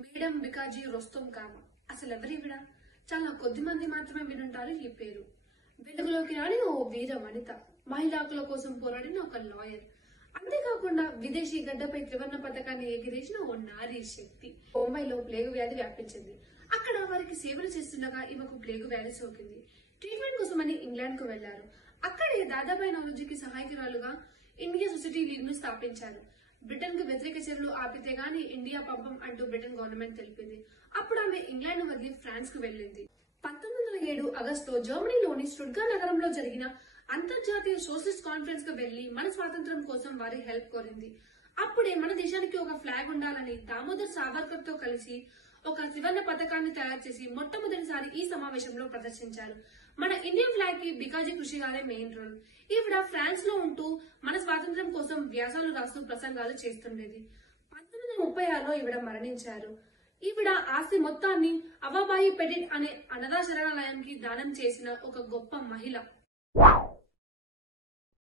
Madam Bikaji రొస్తం comma. అసలు ఎవరివిడ? చాలా కొద్ది మంది మాత్రమే వినుంటారు ఈ పేరు. వెలుగులోకి రాని ఓ వీర వనిత, మహిళా హక్కుల కోసం పోరాడిన ఒక లాయర్, అంతేకాకుండా విదేశీ గడ్డపై త్రివర్ణ పథకాన్ని ఎగిరేసిన ఓ నారీ శక్తి. ముంబైలో ప్లేగు వ్యాధి వ్యాపించింది. అక్కడ వారికి సేవలు చేస్తుండగా ఈమెకు ప్లేగు వ్యాధి సోకింది. ట్రీట్మెంట్ కోసమని ఇంగ్లాండ్ కు వెళ్లారు. అక్కడే దాదాబాయి నౌరోజీకి సహాయకురాలుగా ఇండియా సొసైటీ లీగ్ ను స్థాపించారు. బ్రిటన్ కు వ్యతిరేక చర్యలు ఆపితే గాని ఇండియా పంపం అంటూ బ్రిటన్ గవర్నమెంట్ తెలిపింది. అప్పుడు ఆమె ఇంగ్లాండ్ వదిలి ఫ్రాన్స్ కు వెళ్లింది. 1907 ఆగస్టులో జర్మనీలోని స్టుట్గార్ట్ నగరంలో జరిగిన అంతర్జాతీయ సోషలిస్ట్ కాన్ఫరెన్స్ కు వెళ్లి మన స్వాతంత్ర్యం కోసం వారి హెల్ప్ కోరింది. అప్పుడే మన దేశానికి ఒక ఫ్లాగ్ ఉండాలని దామోదర్ సావర్కర్ తో కలిసి ఒక త్రివర్ణ పథకాన్ని తయారు చేసి మొట్టమొదటిసారి ఈ సమావేశంలో ప్రదర్శించారు. మన ఇండియన్ ఫ్లాగ్ కి బికాజీ కృషి గారే మెయిన్ రోల్. ఈవిడ ఫ్రాన్స్ లో ఉంటూ మన స్వాతంత్ర్యం కోసం వ్యాసాలు రాస్తూ ప్రసంగాలు చేస్తుండేది. 1936లో ఈవిడ మరణించారు. ఈవిడ ఆస్తి మొత్తాన్ని అవాబాయి పెటిట్ అనే అనాథ శరణాలయానికి దానం చేసిన ఒక గొప్ప మహిళ.